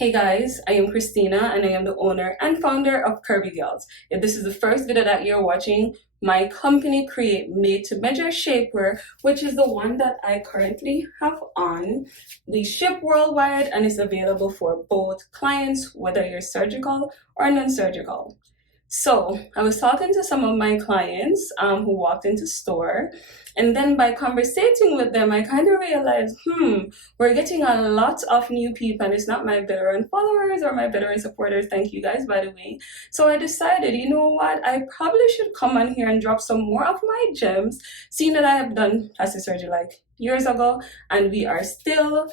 Hey guys, I am Kristina and I am the owner and founder of Curvy Gyals. If this is the first video that you're watching, my company create made to measure shapewear, which is the one that I currently have on. We ship worldwide and is available for both clients, whether you're surgical or non-surgical. So I was talking to some of my clients who walked into store, and then by conversating with them, I kind of realized, we're getting a lot of new people, and it's not my veteran followers or my veteran supporters. Thank you guys, by the way. So I decided, you know what, I probably should come on here and drop some more of my gems, seeing that I have done plastic surgery like years ago, and we are still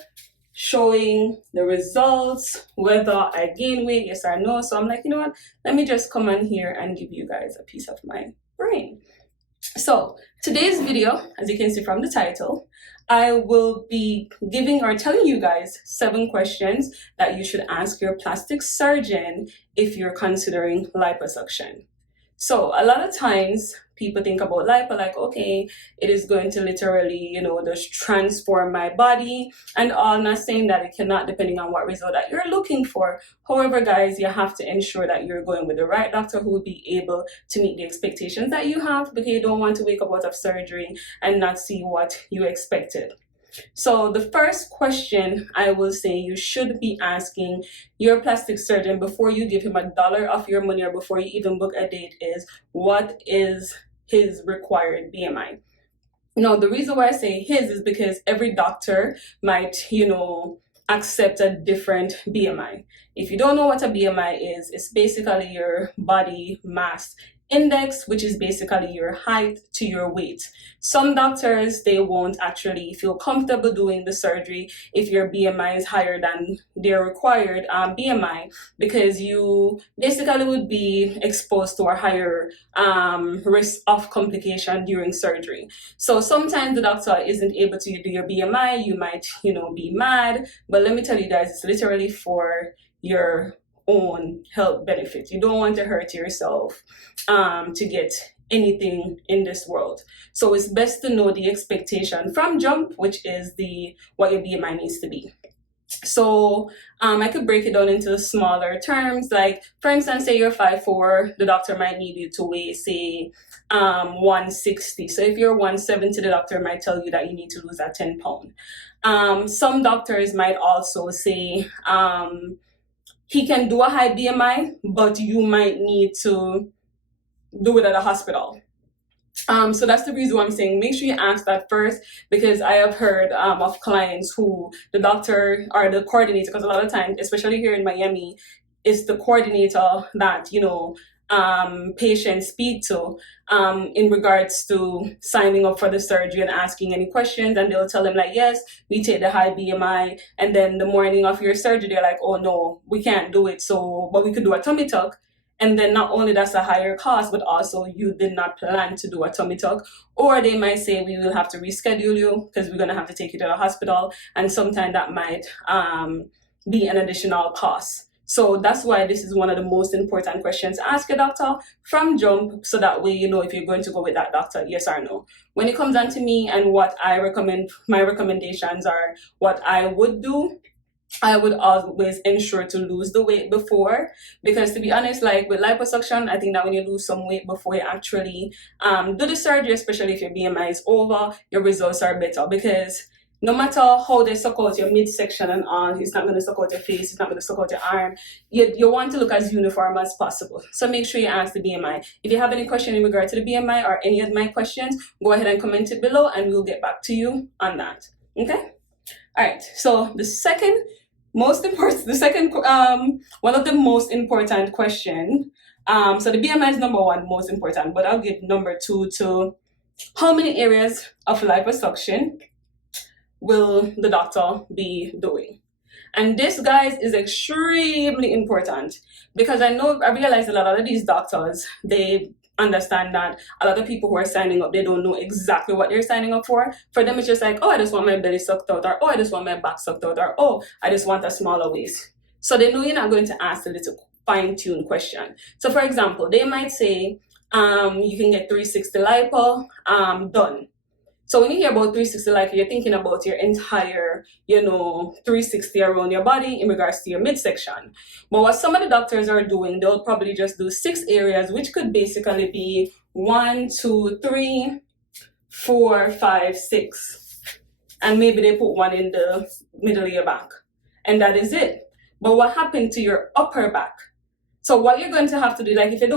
showing the results, whether I gain weight, yes or no. So I'm like, you know what, let me just come on here and give you guys a piece of my brain. So today's video, as you can see from the title, I will be giving or telling you guys 7 questions that you should ask your plastic surgeon if you're considering liposuction. So a lot of times people think about lipo like, okay, it is going to literally, just transform my body and all. I'm not saying that it cannot, depending on what result that you're looking for. However, guys, you have to ensure that you're going with the right doctor who will be able to meet the expectations that you have, because you don't want to wake up out of surgery and not see what you expected. So the first question I will say you should be asking your plastic surgeon before you give him $1 of your money or before you even book a date is, what is his required BMI? Now, the reason why I say his is because every doctor might, accept a different BMI. If you don't know what a BMI is, it's basically your body mass index, which is basically your height to your weight. Some doctors, they won't actually feel comfortable doing the surgery if your BMI is higher than their required BMI, because you basically would be exposed to a higher risk of complication during surgery. So sometimes the doctor isn't able to do your BMI. You might, be mad, but let me tell you guys, it's literally for your own health benefits. You don't want to hurt yourself to get anything in this world. So it's best to know the expectation from jump, which is what your BMI needs to be. So I could break it down into smaller terms. Like, for instance, say you're 5'4", the doctor might need you to weigh, say, 160. So if you're 170, the doctor might tell you that you need to lose that 10 pound. Some doctors might also say he can do a high BMI, but you might need to do it at a hospital. So that's the reason why I'm saying make sure you ask that first, because I have heard of clients who the doctor or the coordinator, because a lot of times, especially here in Miami, it's the coordinator that, patients speak to in regards to signing up for the surgery and asking any questions, and they'll tell them like, yes, we take the high BMI, and then the morning of your surgery they're like, oh no, we can't do it, but we could do a tummy tuck. And then not only that's a higher cost, but also you did not plan to do a tummy tuck. Or they might say, we will have to reschedule you because we're going to have to take you to the hospital, and sometimes that might be an additional cost. So that's why this is one of the most important questions. Ask your doctor from jump, so that way you know if you're going to go with that doctor, yes or no. When it comes down to me and what I recommend, my recommendations are what I would do. I would always ensure to lose the weight before, because to be honest, like with liposuction, I think that when you lose some weight before you actually do the surgery, especially if your BMI is over, your results are better, because no matter how they suck out your midsection and all, it's not going to suck out your face, it's not going to suck out your arm. You want to look as uniform as possible. So make sure you ask the BMI. If you have any question in regard to the BMI or any of my questions, go ahead and comment it below and we'll get back to you on that. Okay? All right. So the second one of the most important question. So the BMI is number 1, most important, but I'll give number 2 to how many areas of liposuction will the doctor be doing? And this, guys, is extremely important, because I realize a lot of these doctors, they understand that a lot of people who are signing up, they don't know exactly what they're signing up for. For them, it's just like, oh, I just want my belly sucked out, or oh, I just want my back sucked out, or oh, I just want a smaller waist. So they know you're not going to ask a little fine-tuned question. So for example, they might say, you can get 360 lipo done. So when you hear about 360 lipo, you're thinking about your entire, 360 around your body in regards to your midsection. But what some of the doctors are doing, they'll probably just do 6 areas, which could basically be 1, 2, 3, 4, 5, 6. And maybe they put one in the middle of your back. And that is it. But what happened to your upper back? So what you're going to have to do, like if you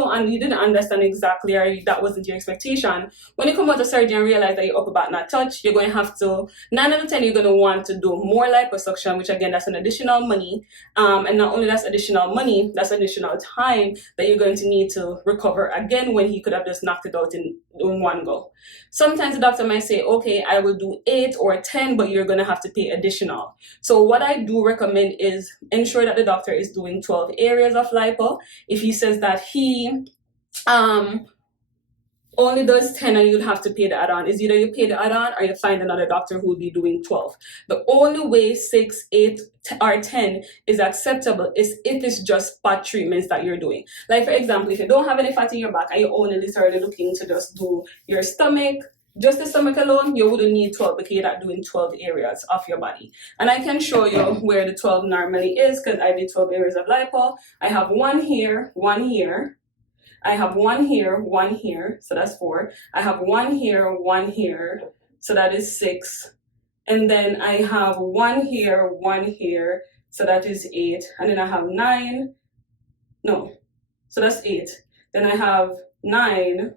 didn't understand exactly, or that wasn't your expectation, when you come out of surgery and realize that your upper back not touched, you're going to have to, 9 out of 10, you're going to want to do more liposuction, which again, that's an additional money. And not only that's additional money, that's additional time that you're going to need to recover again when he could have just knocked it out in one go. Sometimes the doctor might say, okay, I will do 8 or 10, but you're going to have to pay additional. So what I do recommend is ensure that the doctor is doing 12 areas of lipo. If he says that he only does 10 and you'd have to pay the add-on, is either you pay the add-on or you find another doctor who will be doing 12. The only way 6, 8, or 10 is acceptable is if it's just spot treatments that you're doing. Like for example, if you don't have any fat in your back and you're only literally looking to just do your stomach, just the stomach alone, you wouldn't need 12 because you're not doing 12 areas of your body. And I can show you where the 12 normally is because I did 12 areas of lipo. I have one here, one here. I have one here, so that's 4. I have one here, so that is 6. And then I have one here, so that is 8. And then I have 9. No, so that's 8. Then I have 9.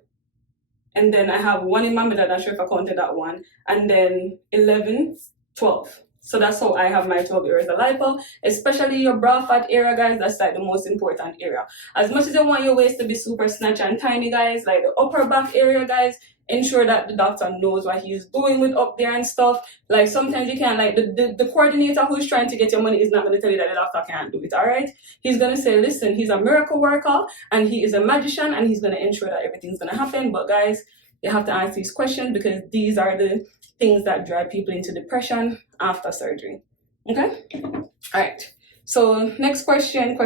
And then I have one in my middle, I'm not sure if I counted that one. And then 11, 12. So that's how I have my 12 areas of lipo, especially your bra fat area, guys. That's like the most important area. As much as you want your waist to be super snatch and tiny, guys, like the upper back area, guys, ensure that the doctor knows what he's doing with up there and stuff. Like sometimes you can't, like the coordinator who's trying to get your money is not going to tell you that the doctor can't do it, all right? He's going to say, listen, he's a miracle worker and he is a magician and he's going to ensure that everything's going to happen. But guys, you have to ask these questions because these are the things that drive people into depression after surgery. Okay? All right. So next question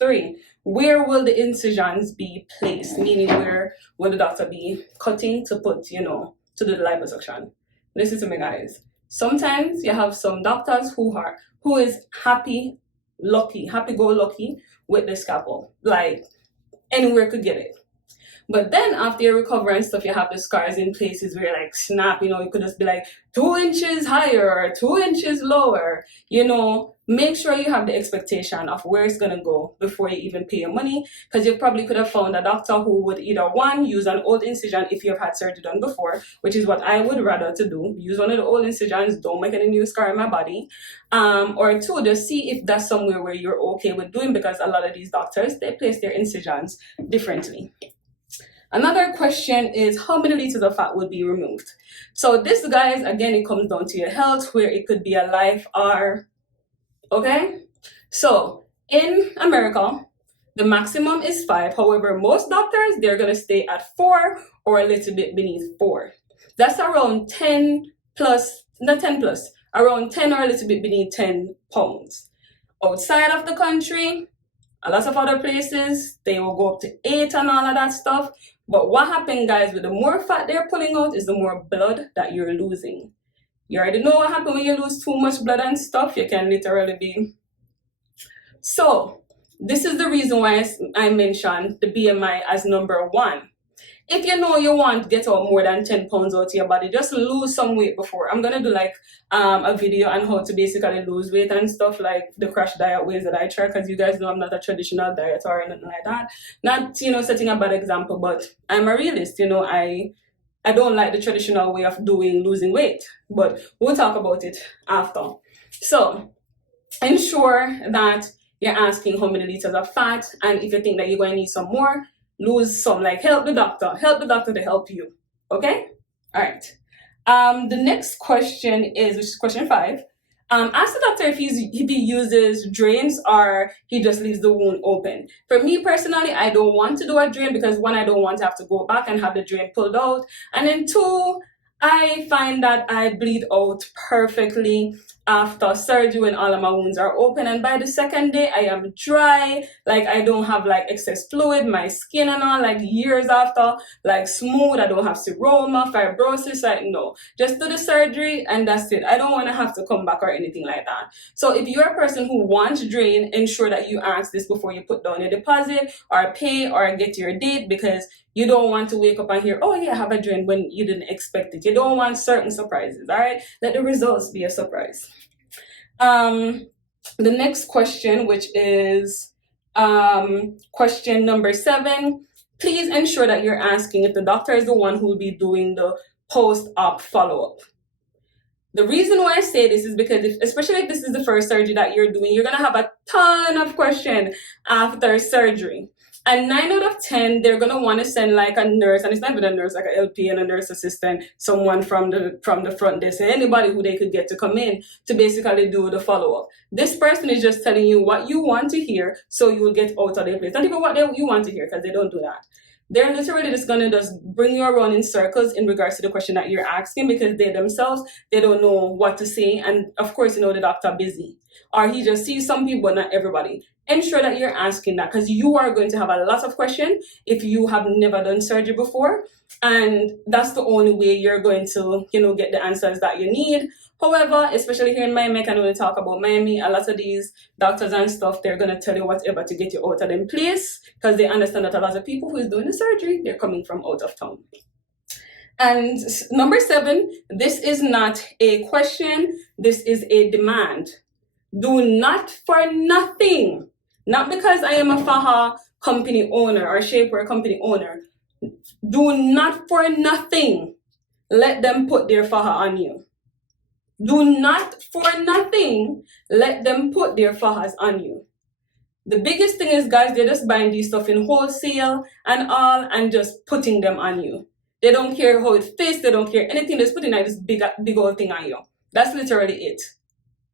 3. Where will the incisions be placed? Meaning where will the doctor be cutting to put, to do the liposuction? Listen to me, guys. Sometimes you have some doctors who is happy-go-lucky with the scalpel. Like anywhere could get it. But then after you recover and stuff, you have the scars in places where like snap, it could just be like 2 inches higher or 2 inches lower, make sure you have the expectation of where it's going to go before you even pay your money. Because you probably could have found a doctor who would either one, use an old incision if you've had surgery done before, which is what I would rather to do. Use one of the old incisions, don't make any new scar in my body. Or 2, just see if that's somewhere where you're okay with doing, because a lot of these doctors, they place their incisions differently. Another question is how many liters of fat will be removed? So this, guys, again, it comes down to your health, where it could be a life or, okay? So in America, the maximum is 5. However, most doctors, they're going to stay at 4 or a little bit beneath 4. That's around 10 plus, not 10 plus, around 10 or a little bit beneath 10 pounds. Outside of the country, a lot of other places, they will go up to 8 and all of that stuff. But what happened, guys, with the more fat they're pulling out is the more blood that you're losing. You already know what happens when you lose too much blood and stuff. You can literally be... So this is the reason why I mentioned the BMI as number 1. If you know you want to get out more than 10 pounds out of your body, just lose some weight before. I'm going to do like a video on how to basically lose weight and stuff, like the crash diet ways that I try, because you guys know I'm not a traditional dieter or anything like that. Not, setting a bad example, but I'm a realist. I don't like the traditional way of losing weight, but we'll talk about it after. So ensure that you're asking how many liters of fat, and if you think that you're going to need some more, lose some, like help the doctor to help you. Okay? All right. The next question is, which is question 5. Ask the doctor if he uses drains or he just leaves the wound open. For me personally, I don't want to do a drain because 1, I don't want to have to go back and have the drain pulled out. And then 2, I find that I bleed out perfectly. after surgery when all of my wounds are open, and by the second day I am dry, like I don't have like excess fluid, my skin and all, like years after, like smooth, I don't have seroma, fibrosis, like no, just do the surgery and that's it. I don't want to have to come back or anything like that. So if you're a person who wants drain, ensure that you ask this before you put down your deposit or pay or get your date, because you don't want to wake up and hear, oh yeah, I have a drain, when you didn't expect it. You don't want certain surprises, all right? Let the results be a surprise. The next question, which is question number 7, please ensure that you're asking if the doctor is the one who will be doing the post-op follow-up. The reason why I say this is because especially if this is the first surgery that you're doing, you're gonna have a ton of questions after surgery. And 9 out of 10, they're gonna want to send like a nurse, and it's not even a nurse, like an LP and a nurse assistant, someone from the front desk, anybody who they could get to come in to basically do the follow-up. This person is just telling you what you want to hear, so you will get out of their place. Not even what you want to hear, because they don't do that. They're literally just gonna bring you around in circles in regards to the question that you're asking, because they themselves, they don't know what to say, and of course, you know, the doctor busy, or he just sees some people, not everybody. Ensure that you're asking that, because you are going to have a lot of questions if you have never done surgery before, and that's the only way you're going to, you know, get the answers that you need. However, especially here in Miami, I can only talk about Miami, a lot of these doctors and stuff, they're going to tell you whatever to get you out of them place, because they understand that a lot of people who is doing the surgery, they're coming from out of town. And number 7, this is not a question, this is a demand. Do not for nothing, not because I am a faja company owner or shapewear company owner, do not for nothing let them put their faja on you. Do not for nothing let them put their fajas on you. The biggest thing is, guys, they're just buying these stuff in wholesale and all and just putting them on you. They don't care how it fits, they don't care anything, they're just putting like this big old thing on you. That's literally it.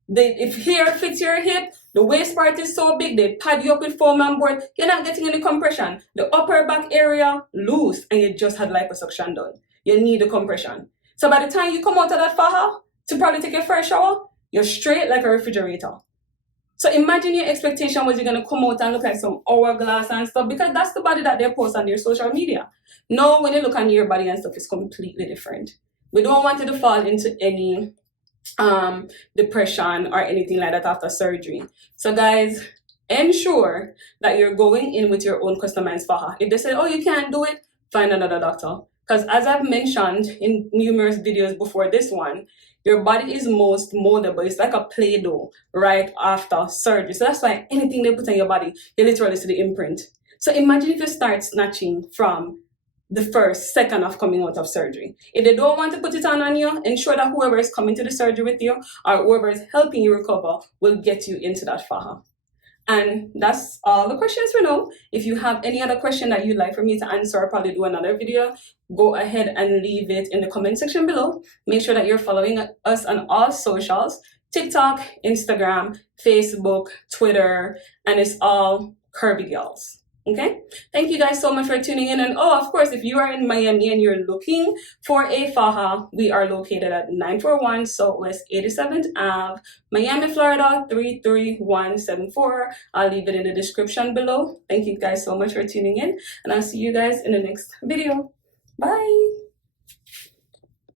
If here fits your hip, the waist part is so big, they pad you up with foam and board, you're not getting any compression. The upper back area loose, and you just had liposuction done. You need the compression. So by the time you come out of that faja to probably take your first shower, you're straight like a refrigerator. So imagine your expectation was you're gonna come out and look like some hourglass and stuff, because that's the body that they post on their social media. No, when you look on your body and stuff, it's completely different. We don't want you to fall into any depression or anything like that after surgery. So guys, ensure that you're going in with your own customized faja. If they say, oh, you can't do it, find another doctor. Because as I've mentioned in numerous videos before this one, your body is most moldable. It's like a Play-Doh right after surgery. So that's why anything they put on your body, you literally see the imprint. So imagine if you start snatching from the first second of coming out of surgery. If they don't want to put it on you, ensure that whoever is coming to the surgery with you or whoever is helping you recover will get you into that faja. And that's all the questions for now. If you have any other question that you'd like for me to answer or probably do another video, go ahead and leave it in the comment section below. Make sure that you're following us on all socials, TikTok, Instagram, Facebook, Twitter, and it's all Curvy Gyals. Okay, thank you guys so much for tuning in. And oh, of course, if you are in Miami and you're looking for a faja, we are located at 941 Southwest 87th Ave, Miami, Florida 33174. I'll leave it in the description below. Thank you guys so much for tuning in, and I'll see you guys in the next video. Bye.